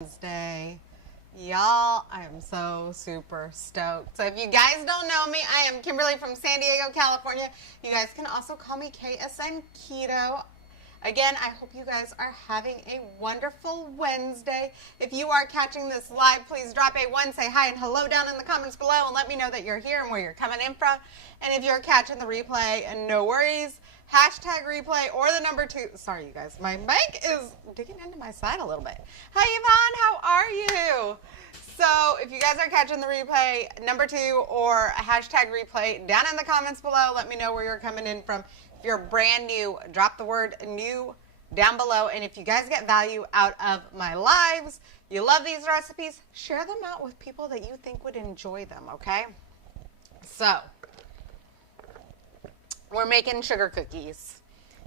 Wednesday. Y'all, I am so super stoked. So if you guys don't know me, I am Kimberly from San Diego, California. You guys can also call me KSN Keto. Again, I hope you guys are having a wonderful Wednesday. If you are catching this live, please drop a one, say hi and hello down in the comments below and let me know that you're here and where you're coming in from. And if you're catching the replay, and no worries, hashtag replay or the number 2. Sorry, you guys, my mic is digging into my side a little bit. Hi, Yvonne, how are you? So if you guys are catching the replay, number 2 or hashtag replay down in the comments below, let me know where you're coming in from. If you're brand new, drop the word new down below. And if you guys get value out of my lives, you love these recipes, share them out with people that you think would enjoy them, okay? So, we're making sugar cookies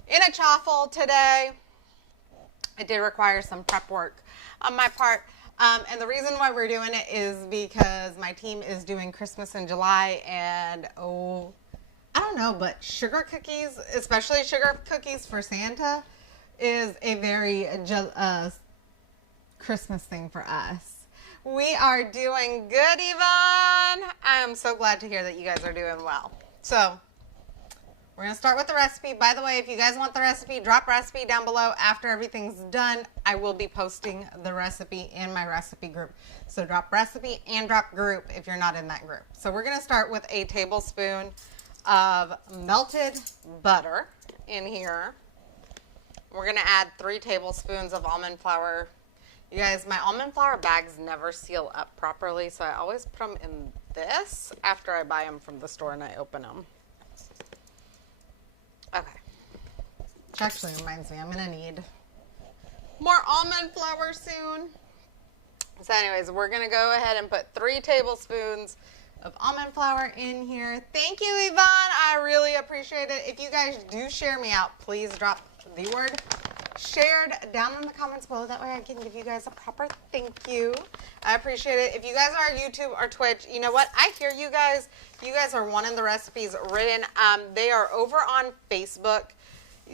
in a chaffle today. It did require some prep work on my part. And the reason why we're doing it is because my team is doing Christmas in July and, I don't know, but sugar cookies, especially sugar cookies for Santa, is a very Christmas thing for us. We are doing good, Yvonne. I'm so glad to hear that you guys are doing well. So, we're going to start with the recipe. By the way, if you guys want the recipe, drop recipe down below. After everything's done, I will be posting the recipe in my recipe group. So drop recipe and drop group if you're not in that group. So we're going to start with a tablespoon of melted butter in here. We're going to add 3 tablespoons of almond flour. You guys, my almond flour bags never seal up properly, so I always put them in this after I buy them from the store and I open them. Okay. Which actually reminds me, I'm going to need more almond flour soon. So anyways, we're going to go ahead and put 3 tablespoons of almond flour in here. Thank you, Yvonne. I really appreciate it. If you guys do share me out, please drop the word shared down in the comments below. That way I can give you guys a proper thank you. I appreciate it. If you guys are YouTube or Twitch, you know what? I hear you guys. You guys are wanting the recipes written. They are over on Facebook.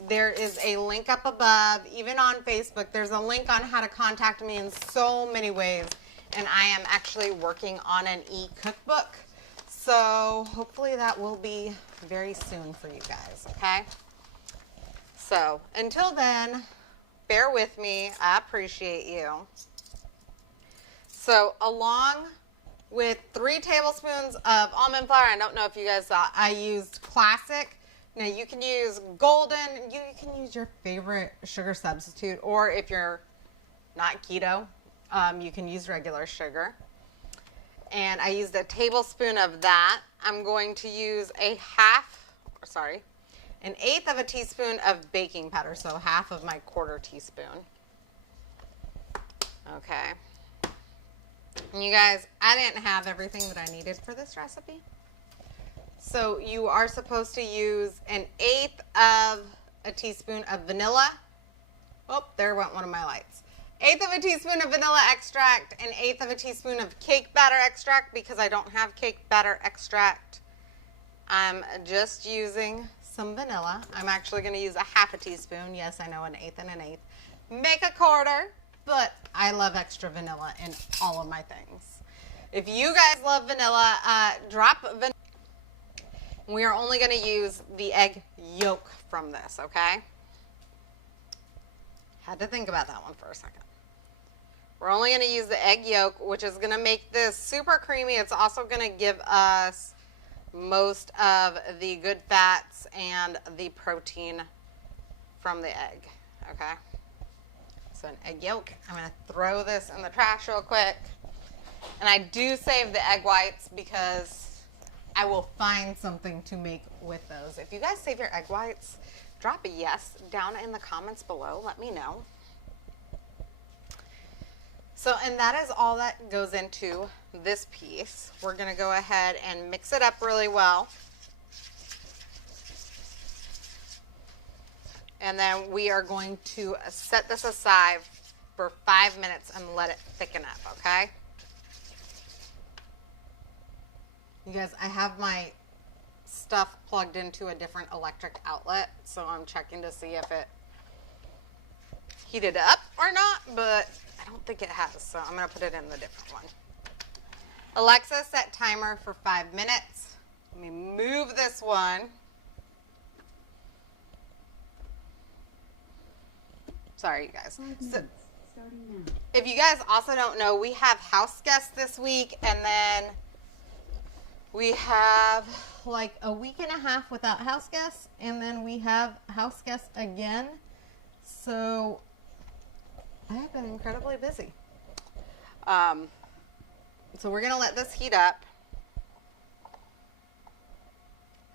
There is a link up above. Even on Facebook, there's a link on how to contact me in so many ways. And I am actually working on an e-cookbook. So hopefully that will be very soon for you guys, okay? So until then, bear with me. I appreciate you. So along with 3 tablespoons of almond flour, I don't know if you guys saw, I used classic. Now you can use golden, you can use your favorite sugar substitute, or if you're not keto, you can use regular sugar. And I used a tablespoon of that. I'm going to use an 1/8 of a teaspoon of baking powder, so half of my 1/4 teaspoon. Okay. And you guys, I didn't have everything that I needed for this recipe. So you are supposed to use an 1/8 of a teaspoon of vanilla. Oh, there went one of my lights. 1/8 of a teaspoon of vanilla extract, and 1/8 of a teaspoon of cake batter extract. Because I don't have cake batter extract, I'm just using some vanilla. I'm actually going to use a 1/2 teaspoon. Yes, I know, an 1/8 and an 1/8 make a 1/4, but I love extra vanilla in all of my things. If you guys love vanilla, drop vanilla. We are only going to use the egg yolk from this, okay? Had to think about that one for a second. We're only going to use the egg yolk, which is going to make this super creamy. It's also going to give us most of the good fats and the protein from the egg, okay? So an egg yolk. I'm going to throw this in the trash real quick. And I do save the egg whites because I will find something to make with those. If you guys save your egg whites, drop a yes down in the comments below. Let me know. So, and that is all that goes into this piece. We're going to go ahead and mix it up really well. And then we are going to set this aside for 5 minutes and let it thicken up, okay? You guys, I have my stuff plugged into a different electric outlet, so I'm checking to see if it heated up or not, but I don't think it has, so I'm going to put it in the different one. Alexa, set timer for 5 minutes. Let me move this one. Sorry, you guys. So, if you guys also don't know, we have house guests this week, and then we have like a week and a half without house guests, and then we have house guests again. So I have been incredibly busy. So we're going to let this heat up.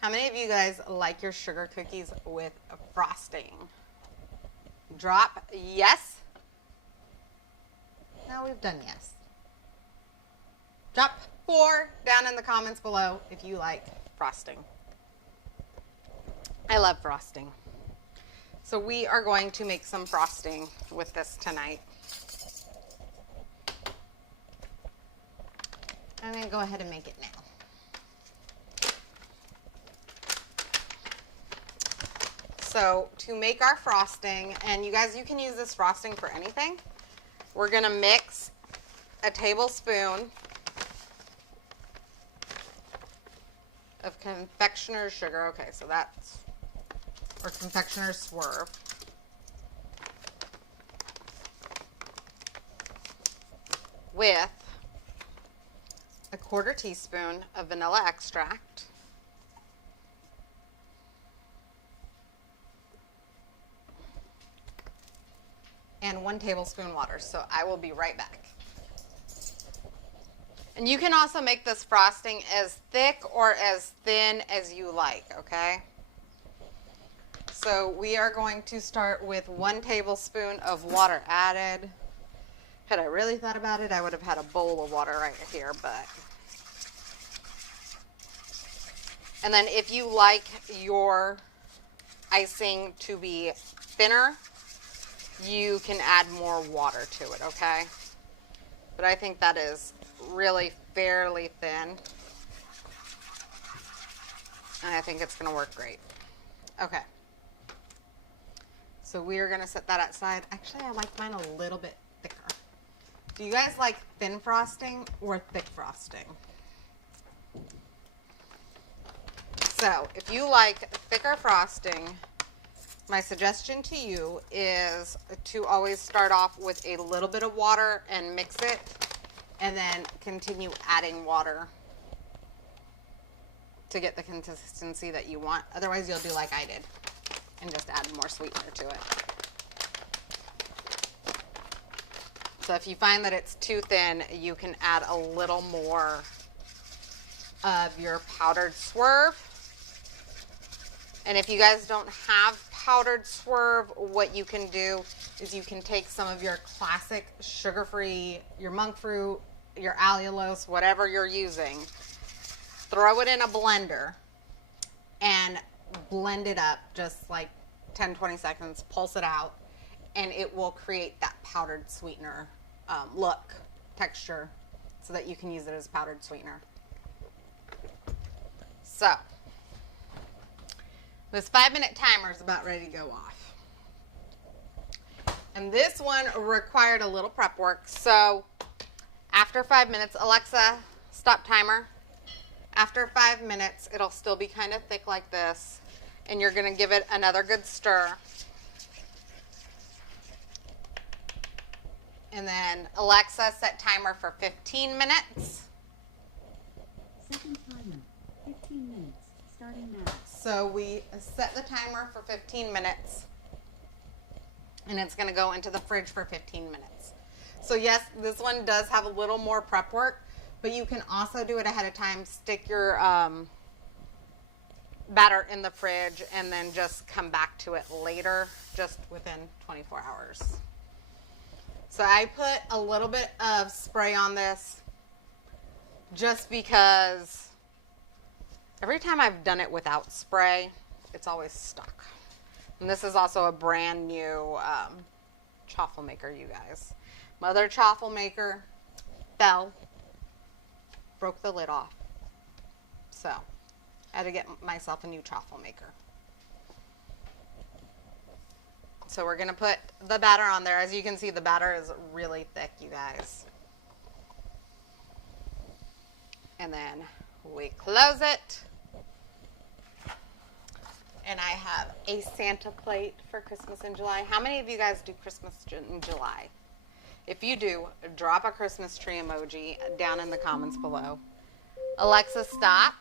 How many of you guys like your sugar cookies with frosting? Drop yes. Now we've done yes. Drop 4 down in the comments below if you like frosting. I love frosting. So we are going to make some frosting with this tonight. I'm going to go ahead and make it now. So to make our frosting, and you guys, you can use this frosting for anything. We're going to mix a tablespoon of confectioner's sugar. Okay, so that's, or confectioner's swerve. With a 1/4 teaspoon of vanilla extract. And 1 tablespoon water. So I will be right back. And you can also make this frosting as thick or as thin as you like, okay? So we are going to start with 1 tablespoon of water added. Had I really thought about it, I would have had a bowl of water right here, but. And then if you like your icing to be thinner, you can add more water to it, okay? But I think that is really fairly thin. And I think it's going to work great. Okay. So we are going to set that aside. Actually, I like mine a little bit thicker. Do you guys like thin frosting or thick frosting? So if you like thicker frosting, my suggestion to you is to always start off with a little bit of water and mix it, and then continue adding water to get the consistency that you want. Otherwise, you'll do like I did and just add more sweetener to it. So if you find that it's too thin, you can add a little more of your powdered swerve. And if you guys don't have powdered swerve, what you can do is you can take some of your classic sugar-free, your monk fruit, your allulose, whatever you're using, throw it in a blender and blend it up just like 10-20 seconds, pulse it out, and it will create that powdered sweetener look, texture, so that you can use it as powdered sweetener. So this 5-minute timer is about ready to go off. And this one required a little prep work. So after 5 minutes, Alexa, stop timer. After 5 minutes, it'll still be kind of thick like this. And you're going to give it another good stir. And then Alexa, set timer for 15 minutes. Second timer, 15 minutes, starting now. So we set the timer for 15 minutes, and it's going to go into the fridge for 15 minutes. So yes, this one does have a little more prep work, but you can also do it ahead of time. Stick your batter in the fridge and then just come back to it later, just within 24 hours. So I put a little bit of spray on this just because every time I've done it without spray, it's always stuck. And this is also a brand new chaffle maker, you guys. My other chaffle maker fell, broke the lid off. So I had to get myself a new chaffle maker. So we're going to put the batter on there. As you can see, the batter is really thick, you guys. And then we close it. And I have a Santa plate for Christmas in July. How many of you guys do Christmas in July? If you do, drop a Christmas tree emoji down in the comments below. Alexa, stop.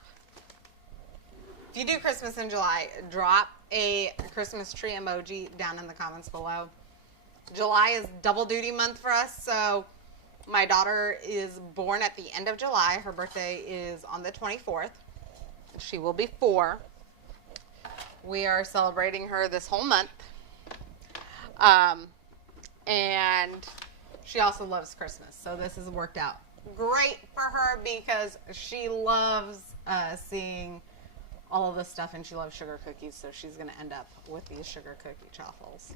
If you do Christmas in July, drop a Christmas tree emoji down in the comments below. July is double duty month for us, so my daughter is born at the end of July. Her birthday is on the 24th. She will be 4. We are celebrating her this whole month. And she also loves Christmas, so this has worked out great for her because she loves seeing all of this stuff, and she loves sugar cookies, so she's going to end up with these sugar cookie chaffles.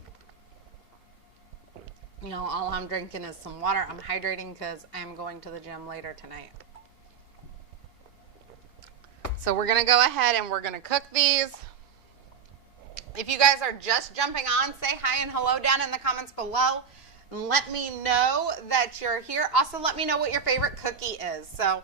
You know, all I'm drinking is some water. I'm hydrating because I'm going to the gym later tonight. So we're going to go ahead and we're going to cook these. If you guys are just jumping on, say hi and hello down in the comments below. And let me know that you're here. Also, let me know what your favorite cookie is. So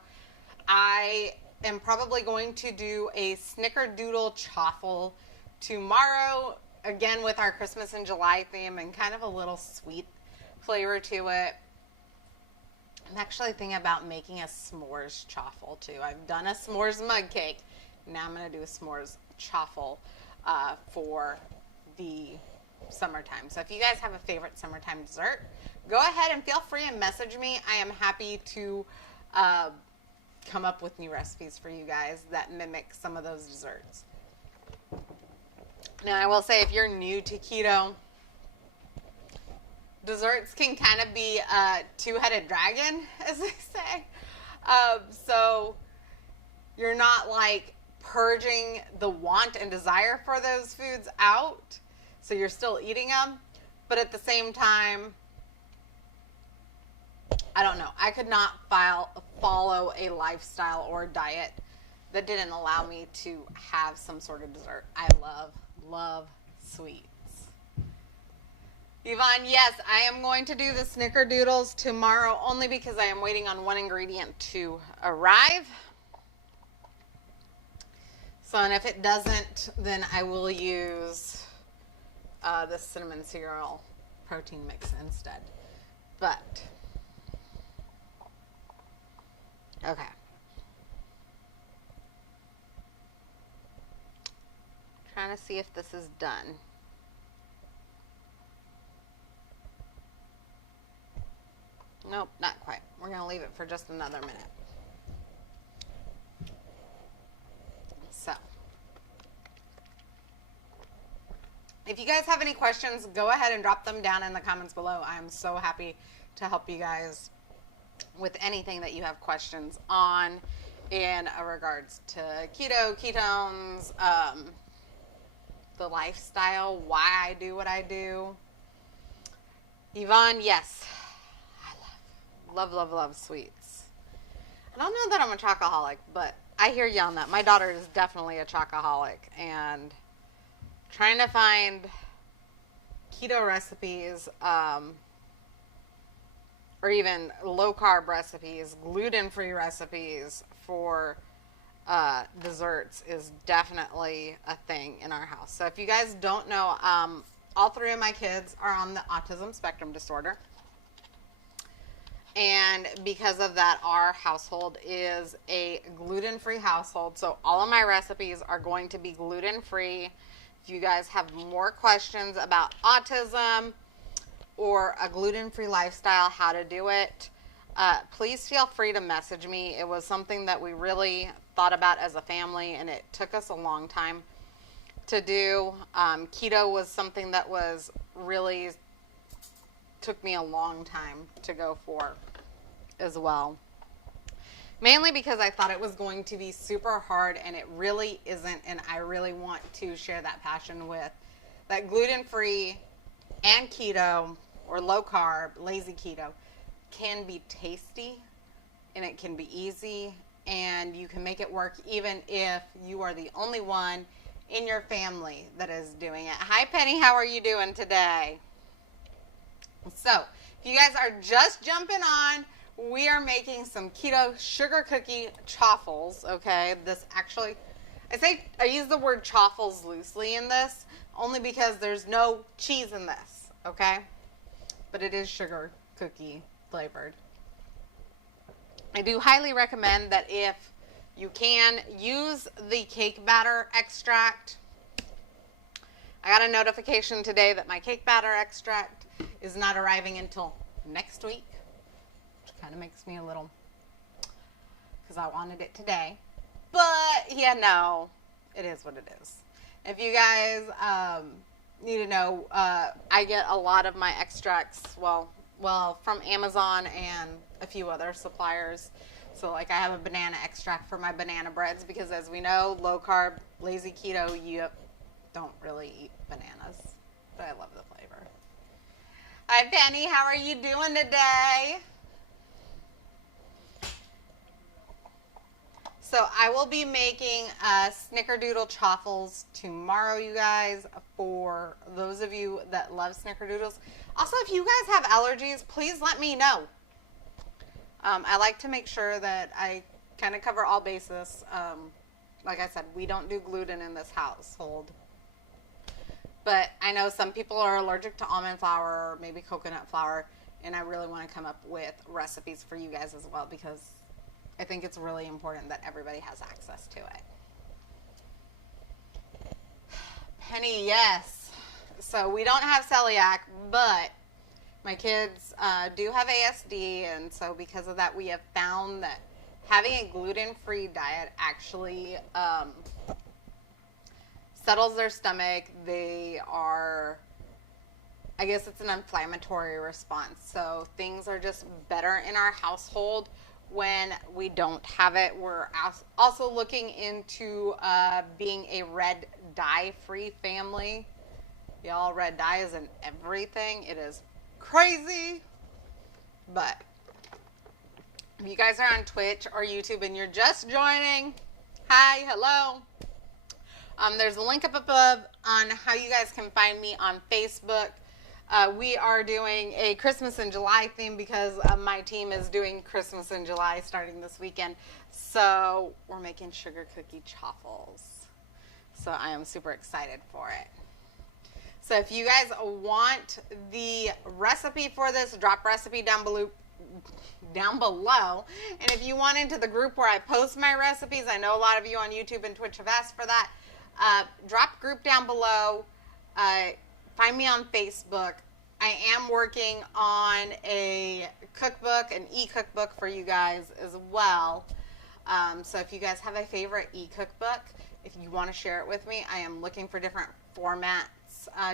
I am probably going to do a snickerdoodle chaffle tomorrow, again with our Christmas in July theme and kind of a little sweet flavor to it. I'm actually thinking about making a s'mores chaffle too. I've done a s'mores mug cake. Now I'm going to do a s'mores chaffle for the summertime. So if you guys have a favorite summertime dessert, go ahead and feel free and message me. I am happy to come up with new recipes for you guys that mimic some of those desserts. Now I will say, if you're new to keto, desserts can kind of be a two-headed dragon, as they say. So you're not like purging the want and desire for those foods out. So you're still eating them. But at the same time, I don't know. I could not follow a lifestyle or diet that didn't allow me to have some sort of dessert. I love sweets. Yvonne, yes, I am going to do the snickerdoodles tomorrow only because I am waiting on one ingredient to arrive. So, and if it doesn't, then I will use the cinnamon cereal protein mix instead. But, okay. Trying to see if this is done. Nope, not quite. We're going to leave it for just another minute. So, if you guys have any questions, go ahead and drop them down in the comments below. I'm so happy to help you guys with anything that you have questions on in regards to keto, ketones, the lifestyle, why I do what I do. Yvonne, yes. I love sweets. I don't know that I'm a chocoholic, but I hear you on that. My daughter is definitely a chocoholic, and trying to find keto recipes, or even low-carb recipes, gluten-free recipes for desserts is definitely a thing in our house. So if you guys don't know, all 3 of my kids are on the autism spectrum disorder. And because of that, our household is a gluten-free household. So all of my recipes are going to be gluten-free. If you guys have more questions about autism or a gluten-free lifestyle, how to do it, please feel free to message me. It was something that we really thought about as a family, and it took us a long time to do. Keto was something that was really took me a long time to go for as well. Mainly because I thought it was going to be super hard, and it really isn't, and I really want to share that passion with that gluten-free and keto or low-carb, lazy keto can be tasty, and it can be easy, and you can make it work even if you are the only one in your family that is doing it. Hi, Penny. How are you doing today? So, if you guys are just jumping on, we are making some keto sugar cookie chaffles, okay? This actually, I use the word chaffles loosely in this, only because there's no cheese in this, okay? But it is sugar cookie flavored. I do highly recommend that if you can, use the cake batter extract. I got a notification today that my cake batter extract is not arriving until next week, which kind of makes me a little, because I wanted it today. But yeah, no, it is what it is. If you guys need to know, I get a lot of my extracts, well, from Amazon and a few other suppliers. So like I have a banana extract for my banana breads because as we know, low carb, lazy keto, you don't really eat bananas. But I love the flavor. Hi Penny, how are you doing today? So I will be making snickerdoodle chaffles tomorrow, you guys, for those of you that love snickerdoodles. Also, if you guys have allergies, please let me know. I like to make sure that I kind of cover all bases. Like I said, we don't do gluten in this household. But I know some people are allergic to almond flour or maybe coconut flour, and I really want to come up with recipes for you guys as well because I think it's really important that everybody has access to it. Penny, yes. So we don't have celiac, but my kids do have ASD, and so because of that, we have found that having a gluten-free diet actually settles their stomach. They are, I guess it's an inflammatory response. So things are just better in our household when we don't have it. We're also looking into being a red dye-free family. Y'all, red dye is in everything. It is crazy. But if you guys are on Twitch or YouTube and you're just joining, hi, hello. There's a link up above on how you guys can find me on Facebook. We are doing a Christmas in July theme because my team is doing Christmas in July starting this weekend. So we're making sugar cookie chaffles. So I am super excited for it. So if you guys want the recipe for this, drop recipe down below. And if you want into the group where I post my recipes, I know a lot of you on YouTube and Twitch have asked for that. Drop group down below. Find me on Facebook. I am working on a cookbook, an e-cookbook for you guys as well. So if you guys have a favorite e-cookbook, if you want to share it with me, I am looking for different formats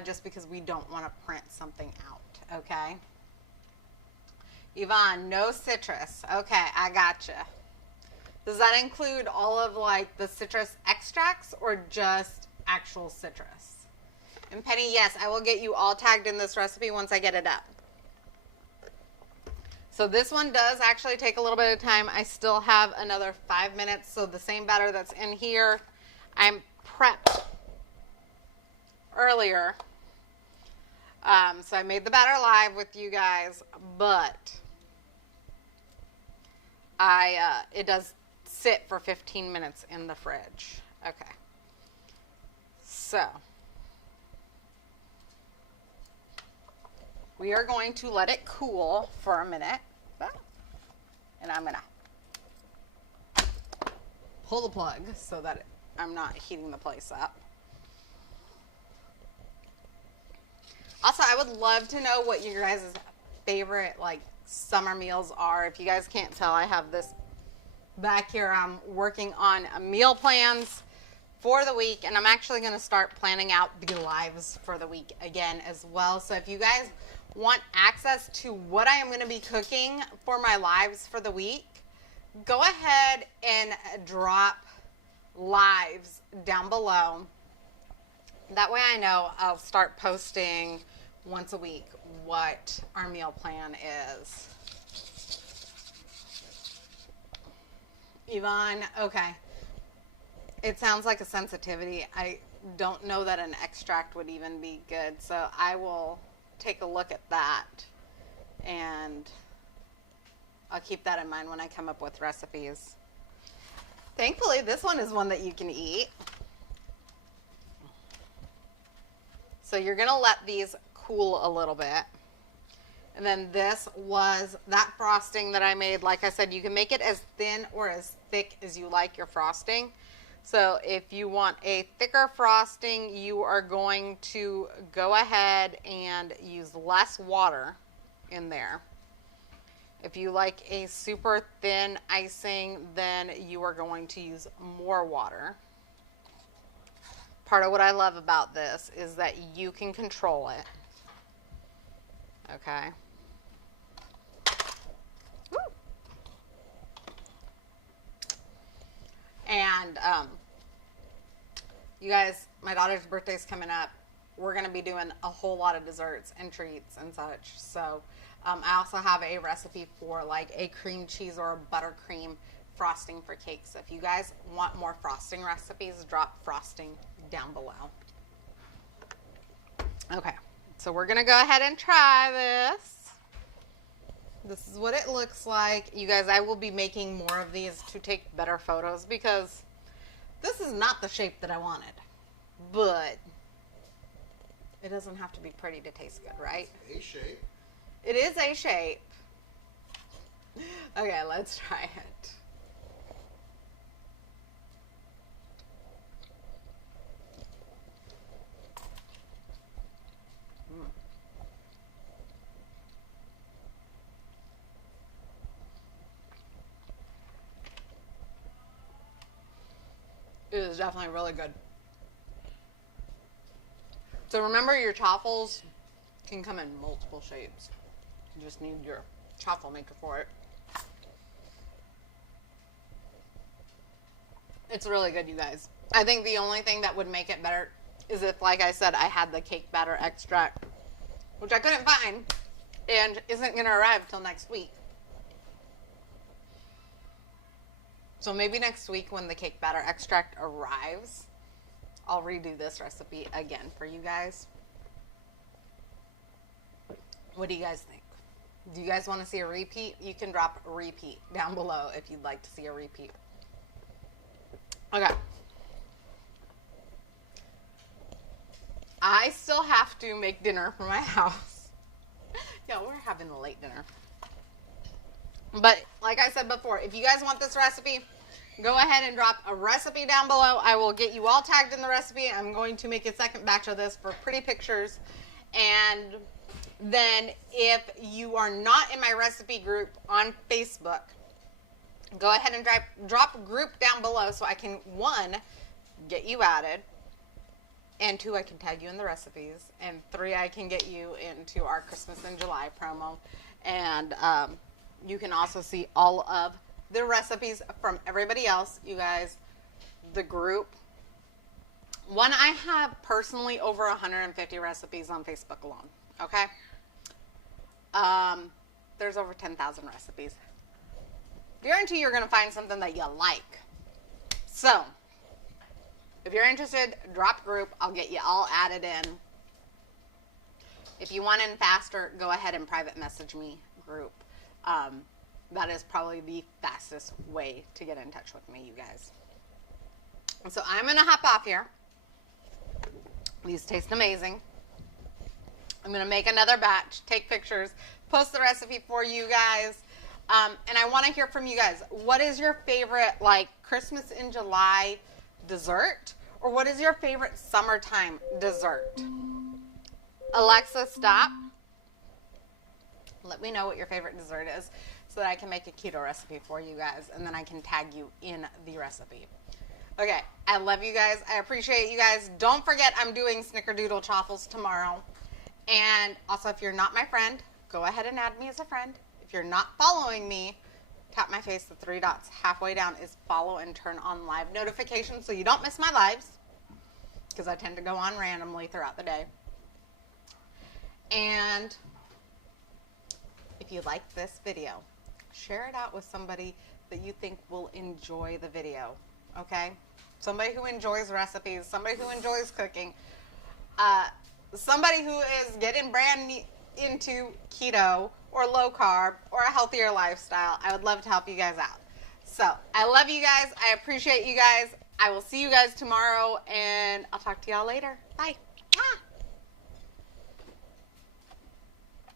just because we don't want to print something out, okay? Yvonne, no citrus. Okay, I gotcha. Does that include all of like the citrus extracts or just actual citrus? And Penny, yes, I will get you all tagged in this recipe once I get it up. So this one does actually take a little bit of time. I still have another 5 minutes. So the same batter that's in here, I'm prepped earlier. So I made the batter live with you guys, but it does sit for 15 minutes in the fridge. Okay. So we are going to let it cool for a minute. And I'm going to pull the plug so that I'm not heating the place up. Also, I would love to know what your guys' favorite like summer meals are. If you guys can't tell, I have this back here. I'm working on meal plans for the week, and I'm actually going to start planning out the lives for the week again as well. So if you guys want access to what I am going to be cooking for my lives for the week, go ahead and drop lives down below. That way I know I'll start posting once a week what our meal plan is. Yvonne, okay. It sounds like a sensitivity. I don't know that an extract would even be good, so I will take a look at that, and I'll keep that in mind when I come up with recipes. Thankfully, this one is one that you can eat. So you're going to let these cool a little bit. And then this was that frosting that I made. Like I said, you can make it as thin or as thick as you like your frosting. So if you want a thicker frosting, you are going to go ahead and use less water in there. If you like a super thin icing, then you are going to use more water. Part of what I love about this is that you can control it. Okay. Woo. And you guys, my daughter's birthday's coming up. We're going to be doing a whole lot of desserts and treats and such. So I also have a recipe for like a cream cheese or a buttercream frosting for cakes. So if you guys want more frosting recipes, drop frosting down below. Okay, so we're going to go ahead and try this. This is what it looks like. You guys, I will be making more of these to take better photos because this is not the shape that I wanted. But it doesn't have to be pretty to taste good, right? It's a shape. It is a shape. Okay, let's try it. It is definitely really good. So remember, your chaffles can come in multiple shapes. You just need your chaffle maker for it. It's really good, you guys. I think the only thing that would make it better is if, like I said, I had the cake batter extract, which I couldn't find and isn't going to arrive till next week. So maybe next week when the cake batter extract arrives, I'll redo this recipe again for you guys. What do you guys think? Do you guys want to see a repeat? You can drop a repeat down below if you'd like to see a repeat. Okay. I still have to make dinner for my house. Yeah, we're having a late dinner. But like I said before, if you guys want this recipe, go ahead and drop a recipe down below. I will get you all tagged in the recipe. I'm going to make a second batch of this for pretty pictures. And then if you are not in my recipe group on Facebook, go ahead and drop a group down below so I can, 1, get you added, and 2, I can tag you in the recipes, and 3, I can get you into our Christmas in July promo. And you can also see all of the recipes from everybody else, you guys. The group. 1, I have personally over 150 recipes on Facebook alone. Okay? There's over 10,000 recipes. Guarantee you're going to find something that you like. So, if you're interested, drop group. I'll get you all added in. If you want in faster, go ahead and private message me group. That is probably the fastest way to get in touch with me, you guys. So I'm going to hop off here. These taste amazing. I'm going to make another batch, take pictures, post the recipe for you guys. And I want to hear from you guys. What is your favorite, like, Christmas in July dessert? Or what is your favorite summertime dessert? Alexa, stop. Let me know what your favorite dessert is so that I can make a keto recipe for you guys. And then I can tag you in the recipe. Okay, I love you guys. I appreciate you guys. Don't forget I'm doing snickerdoodle chaffles tomorrow. And also, if you're not my friend, go ahead and add me as a friend. If you're not following me, tap my face. The 3 dots halfway down is follow and turn on live notifications so you don't miss my lives, because I tend to go on randomly throughout the day. And if you like this video, share it out with somebody that you think will enjoy the video, okay? somebody who enjoys recipes, somebody who enjoys cooking, somebody who is getting into keto or low carb or a healthier lifestyle. I would love to help you guys out. So I love you guys. I appreciate you guys. I will see you guys tomorrow, and I'll talk to y'all later. Bye.